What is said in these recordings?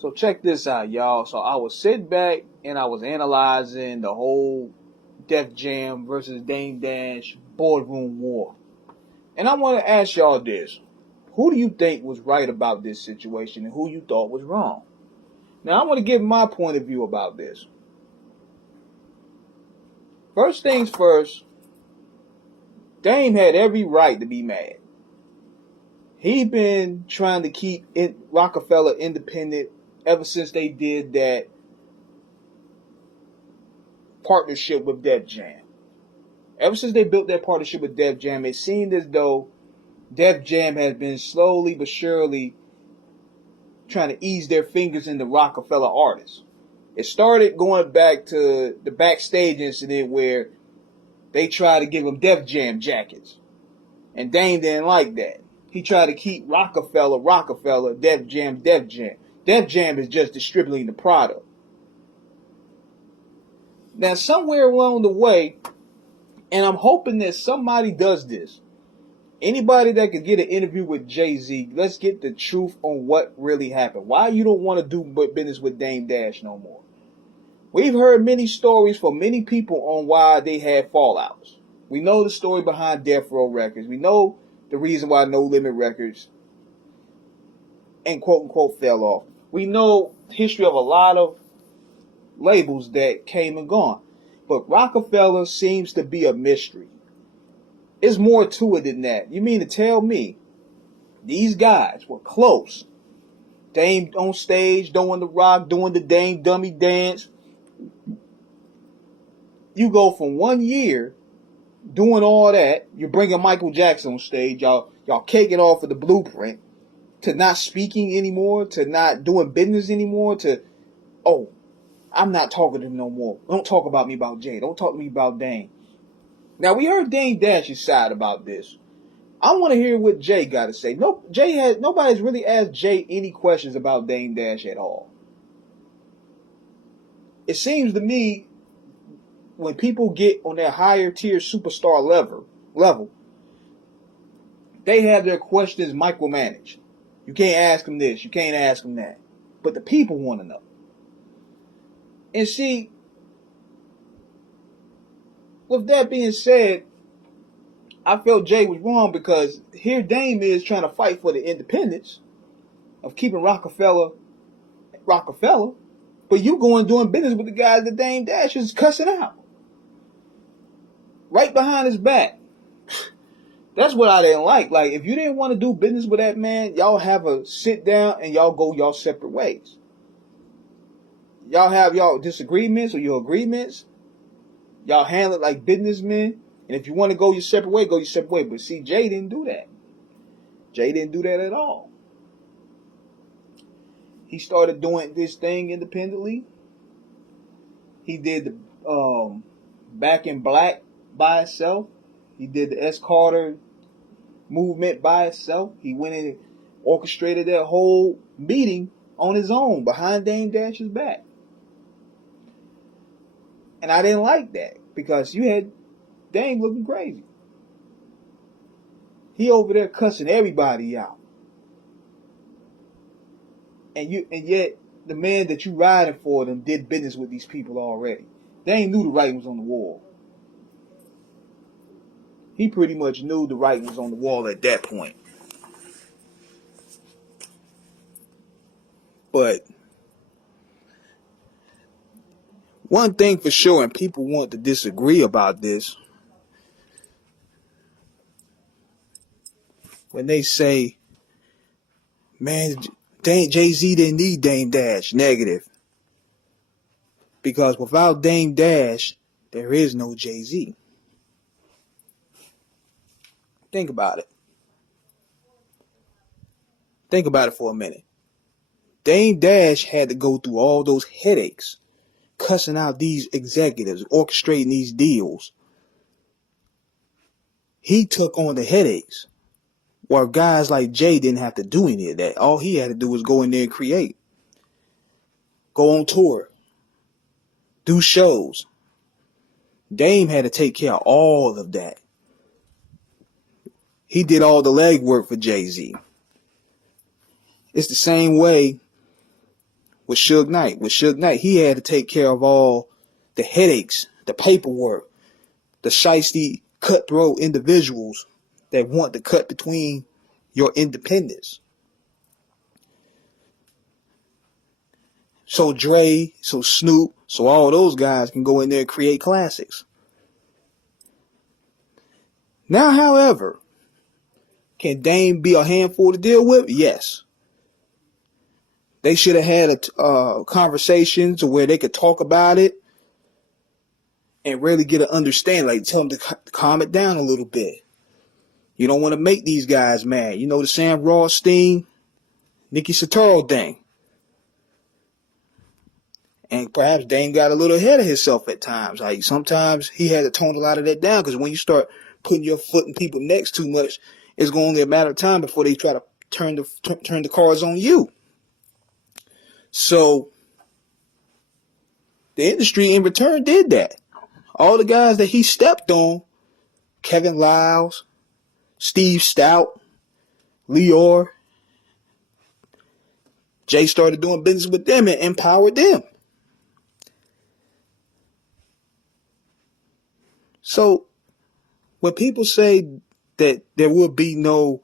So check this out, y'all. So I was sitting back and I was analyzing the whole Def Jam versus Dame Dash boardroom war. And I want to ask y'all this. Who do you think was right about this situation and who you thought was wrong? Now I want to give my point of view about this. First things first, Dame had every right to be mad. He been trying to keep Rockefeller independent ever since they did that partnership with Def Jam. Ever since they built that partnership with Def Jam, it seemed as though Def Jam has been slowly but surely trying to ease their fingers into Rockefeller artists. It started going back to the backstage incident where they tried to give him Def Jam jackets. And Dame didn't like that. He tried to keep Rockefeller, Def Jam. Def Jam is just distributing the product. Now, somewhere along the way, and I'm hoping that somebody does this, anybody that could get an interview with Jay-Z, let's get the truth on what really happened. Why you don't want to do business with Dame Dash no more. We've heard many stories from many people on why they had fallouts. We know the story behind Death Row Records. We know the reason why No Limit Records and quote unquote fell off. We know the history of a lot of labels that came and gone. But Rockefeller seems to be a mystery. There's more to it than that. You mean to tell me these guys were close? Dame on stage, doing the rock, doing the Dame dummy dance. You go from 1 year doing all that, you're bringing Michael Jackson on stage, y'all caking off of the Blueprint, to not speaking anymore, to not doing business anymore, to, oh, I'm not talking to him no more. Don't talk about me about Jay. Don't talk to me about Dame. Now, we heard Dame Dash's side about this. I want to hear what Jay got to say. Nobody's really asked Jay any questions about Dame Dash at all. It seems to me when people get on that higher tier superstar level, they have their questions micromanaged. You can't ask them this, you can't ask them that. But the people want to know. And see, with that being said, I felt Jay was wrong because here Dame is trying to fight for the independence of keeping Rockefeller, but you going doing business with the guys that Dame Dash is cussing out. Right behind his back. That's what I didn't like. Like, if you didn't want to do business with that man, y'all have a sit down and y'all go y'all separate ways. Y'all have y'all disagreements or your agreements. Y'all handle it like businessmen. And if you want to go your separate way, go your separate way. But see, Jay didn't do that. Jay didn't do that at all. He started doing this thing independently. He did the Back in Black by itself. He did the S. Carter movement by itself. He went in and orchestrated that whole meeting on his own behind Dame Dash's back. And I didn't like that because you had Dame looking crazy. He over there cussing everybody out. And yet the man that you riding for them did business with these people already. Dame knew the writing was on the wall. He pretty much knew the writing was on the wall at that point. But one thing for sure, and people want to disagree about this, when they say, man, Jay-Z didn't need Dame Dash, negative. Because without Dame Dash, there is no Jay-Z. Think about it. Think about it for a minute. Dame Dash had to go through all those headaches, cussing out these executives, orchestrating these deals. He took on the headaches, while guys like Jay didn't have to do any of that. All he had to do was go in there and create. Go on tour. Do shows. Dame had to take care of all of that. He did all the legwork for Jay-Z. It's the same way with Suge Knight. With Suge Knight, he had to take care of all the headaches, the paperwork, the shiesty, cutthroat individuals that want to cut between your independence. So Dre, so Snoop, so all those guys can go in there and create classics. Now, however, can Dame be a handful to deal with? Yes. They should have had a conversation to where they could talk about it and really get an understanding. Like, tell them to calm it down a little bit. You don't want to make these guys mad. You know the Sam Rothstein, Nicky Sotero thing. And perhaps Dame got a little ahead of himself at times. Like, sometimes he had to tone a lot of that down, because when you start putting your foot in people's necks too much, it's going to be a matter of time before they try to turn the cards on you. So the industry in return did that. All the guys that he stepped on, Kevin Liles, Steve Stout, Lior, Jay started doing business with them and empowered them. So when people say that there will be no,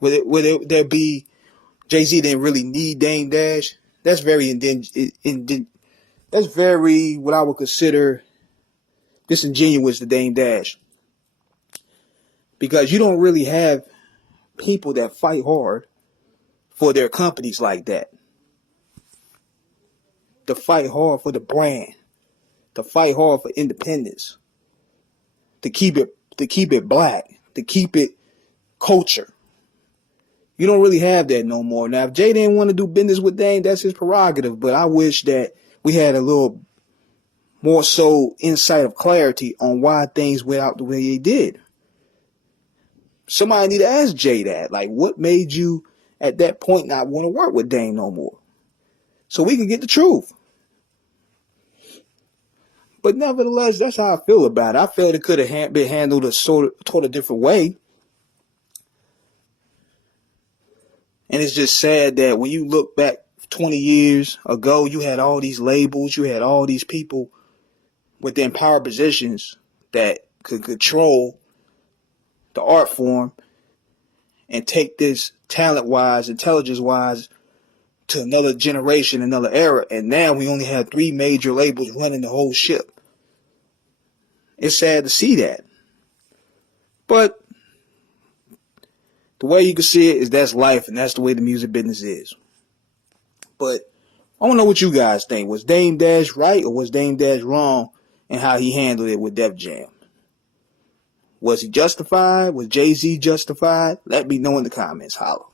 will there be, Jay-Z didn't really need Dame Dash, that's very that's very what I would consider disingenuous to Dame Dash. Because you don't really have people that fight hard for their companies like that. To fight hard for the brand. To fight hard for independence. To keep it black. To keep it culture. You don't really have that no more. Now, if Jay didn't want to do business with Dame, that's his prerogative. But I wish that we had a little more so insight of clarity on why things went out the way they did. Somebody need to ask Jay that. Like, what made you at that point not want to work with Dame no more? So we can get the truth. But nevertheless, that's how I feel about it. I felt it could have been handled a totally different way. And it's just sad that when you look back 20 years ago, you had all these labels, you had all these people within power positions that could control the art form and take this talent-wise, intelligence-wise to another generation, another era. And now we only have 3 major labels running the whole ship. It's sad to see that. But the way you can see it is that's life, and that's the way the music business is. But I want to know what you guys think. Was Dame Dash right, or was Dame Dash wrong in how he handled it with Def Jam? Was he justified? Was Jay-Z justified? Let me know in the comments. Holla.